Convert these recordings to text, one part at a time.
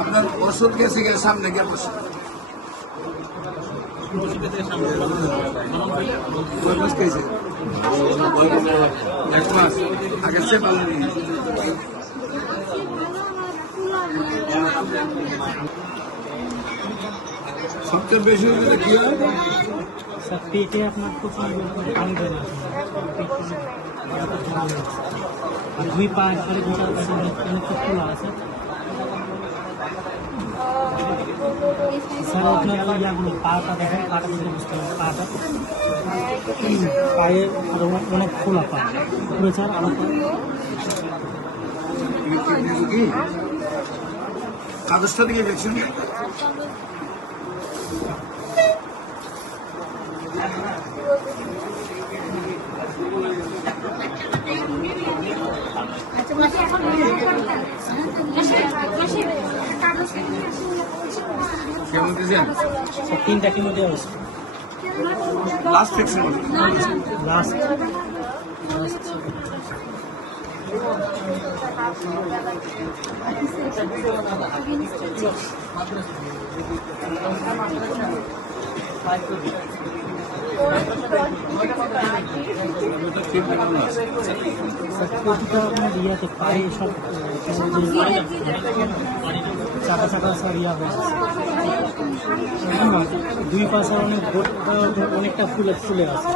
আপনার ওষুধ গেছে গিয়ে সামনে গিয়ে বসে এক মাস আগের চেয়ে ভালো নেই। সবচেয়ে বেশি হলে কি হয় স্যার পেটে আপনার প্রচুর পানি বের আছে আর দুই পা একবারে দুটা অনেকটা খোলা আছে স্যার আপনার ইয়াগুলো পাটা দেখেন পাটা দেখে বুঝতে হবে পাটা পায়ে অনেক খোলা পা পুরো স্যার আরো কাগজটা দিকে দেখছেন কেমন দিয়েছেন 3টা কিলো দেওয়া হয়েছে লাস্ট ফিক্সিং লাস্ট প্রতিটা আপনার ইয়াতে পায়ে সব চাকা চাকা সব ইয়া হয়েছে দুই পাশে অনেকটা ফুলে ফুলে আছে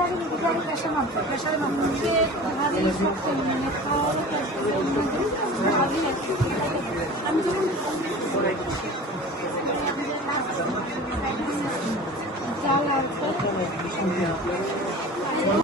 জাল আর